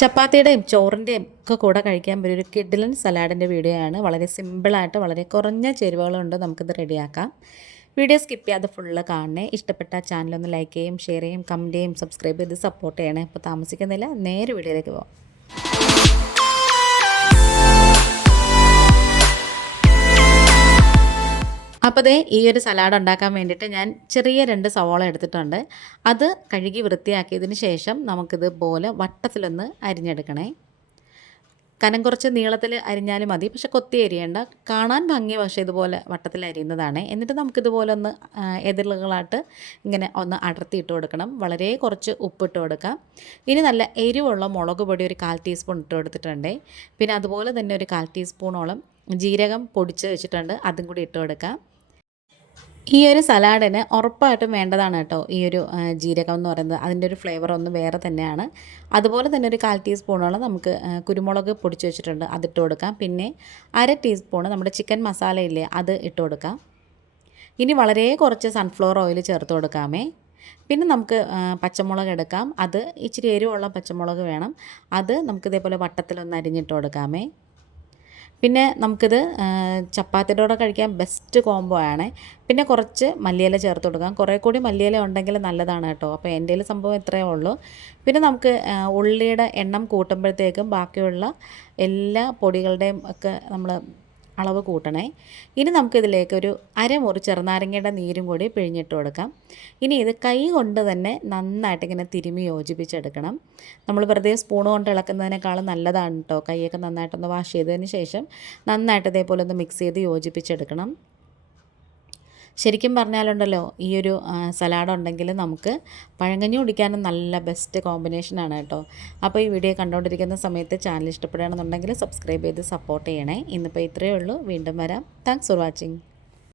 ചപ്പാത്തിയുടെയും ചോറിന്റെയും ഒക്കെ കൂടെ കഴിക്കാൻ പറ്റിയ ഒരു കിഡിലൻ സലാഡിന്റെ വീഡിയോ ആണ് വളരെ സിമ്പിളായിട്ട് വളരെ കുറഞ്ഞ ചേരുവകളുണ്ട് നമുക്കിത് റെഡിയാക്കാം. വീഡിയോ സ്കിപ്പ് ചെയ്യാതെ ഫുള്ള് കാണണേ. ഇഷ്ടപ്പെട്ട ചാനലൊന്ന് ലൈക്ക് ചെയ്യും ഷെയർ ചെയ്യും കമന്റ് ചെയ്യും സബ്സ്ക്രൈബ് ചെയ്ത് സപ്പോർട്ട് ചെയ്യണേ. അപ്പോൾ താമസിക്കുന്നില്ല നേരെ വീഡിയോയിലേക്ക് പോകാം അപ്പോൾ ദേ ഈ ഒരു സലാഡ് ഉണ്ടാക്കാൻ വേണ്ടിയിട്ട് ഞാൻ ചെറിയ രണ്ട് സവോള എടുത്തിട്ടുണ്ട്. അത് കഴുകി വൃത്തിയാക്കിയതിന് ശേഷം നമുക്കിത് പോലെ വട്ടത്തിലൊന്ന് അരിഞ്ഞെടുക്കണേ. കനം കുറച്ച് നീളത്തിൽ അരിഞ്ഞാലും മതി പക്ഷെ കൊത്തി അരിയേണ്ട. കാണാൻ ഭംഗി പക്ഷേ ഇതുപോലെ വട്ടത്തിൽ അരിയുന്നതാണ്. എന്നിട്ട് നമുക്കിതുപോലെ ഒന്ന് എതിരുകളായിട്ട് ഇങ്ങനെ ഒന്ന് അടർത്തി ഇട്ട് കൊടുക്കണം. വളരെ കുറച്ച് ഉപ്പിട്ട് കൊടുക്കാം. ഇനി നല്ല എരിവുള്ള മുളക് പൊടി ഒരു കാൽ ടീസ്പൂൺ ഇട്ട് കൊടുത്തിട്ടുണ്ട്. പിന്നെ അതുപോലെ തന്നെ ഒരു കാൽ ടീസ്പൂണോളം ജീരകം പൊടിച്ച് വെച്ചിട്ടുണ്ട്. അതും കൂടി ഇട്ട് കൊടുക്കാം. ഈ ഒരു സലാഡിന് ഉറപ്പായിട്ടും വേണ്ടതാണ് കേട്ടോ. ഈ ഒരു ജീരകം എന്ന് പറയുന്നത്. അതിന്റെ ഒരു ഫ്ലേവർ ഒന്ന് വേറെ തന്നെയാണ്. അതുപോലെ തന്നെ ഒരു കാൽ ടീസ്പൂണോളം നമുക്ക് കുരുമുളക് പൊടിച്ച് വെച്ചിട്ടുണ്ട്. അതിട്ട് കൊടുക്കാം. പിന്നെ അര ടീസ്പൂൺ നമ്മുടെ ചിക്കൻ മസാല ഇല്ലേ അത് ഇട്ട് കൊടുക്കാം. ഇനി വളരെ കുറച്ച് സൺഫ്ലവർ ഓയിൽ ചേർത്ത് കൊടുക്കാമേ. പിന്നെ നമുക്ക് പച്ചമുളക് എടുക്കാം. അത് ഇച്ചിരി എരിവുള്ള പച്ചമുളക് വേണം. അത് നമുക്ക് ഇതേപോലെ വട്ടത്തിലൊന്ന് അരിഞ്ഞിട്ട് കൊടുക്കാമേ. പിന്നെ നമുക്കിത് ചപ്പാത്തിയുടെ കൂടെ കഴിക്കാൻ ബെസ്റ്റ് കോംബോ ആണ്. പിന്നെ കുറച്ച് മല്ലിയില ചേർത്ത് കൊടുക്കാം. കുറേ കൂടി മല്ലിയില ഉണ്ടെങ്കിൽ നല്ലതാണ് കേട്ടോ. അപ്പോൾ എന്റെ സംഭവം ഇത്രയേ ഉള്ളൂ. പിന്നെ നമുക്ക് ഉള്ളിയുടെ എണ്ണം കൂട്ടുമ്പോഴത്തേക്കും ബാക്കിയുള്ള എല്ലാ പൊടികളുടെയും ഒക്കെ നമ്മൾ അളവ് കൂട്ടണേ. ഇനി നമുക്കിതിലേക്ക് ഒരു അരമുറി ചെറുനാരങ്ങയുടെ നീരും കൂടി പിഴിഞ്ഞിട്ട് കൊടുക്കാം. ഇനി ഇത് കൈ കൊണ്ട് തന്നെ നന്നായിട്ട് ഇങ്ങനെ തിരുമി യോജിപ്പിച്ചെടുക്കണം. നമ്മൾ വെറുതെ സ്പൂൺ കൊണ്ട് ഇളക്കുന്നതിനേക്കാളും നല്ലതാണ് കേട്ടോ കൈയൊക്കെ നന്നായിട്ടൊന്ന് വാഷ് ചെയ്തതിന് ശേഷം നന്നായിട്ട് ഇതേപോലെ ഒന്ന് മിക്സ് ചെയ്ത് യോജിപ്പിച്ചെടുക്കണം. ശരിക്കും പറഞ്ഞാലുണ്ടല്ലോ ഈ ഒരു സലാഡ് ഉണ്ടെങ്കിൽ നമുക്ക് പഴങ്കഞ്ഞി കുടിക്കാനും നല്ല ബെസ്റ്റ് കോമ്പിനേഷനാണ് കേട്ടോ. അപ്പോൾ ഈ വീഡിയോ കണ്ടുകൊണ്ടിരിക്കുന്ന സമയത്ത് ചാനൽ ഇഷ്ടപ്പെടുകയാണെന്നുണ്ടെങ്കിൽ സബ്സ്ക്രൈബ് ചെയ്ത് സപ്പോർട്ട് ചെയ്യണേ. ഇന്നിപ്പോൾ ഇത്രയേ ഉള്ളൂ. വീണ്ടും വരാം. Thanks for watching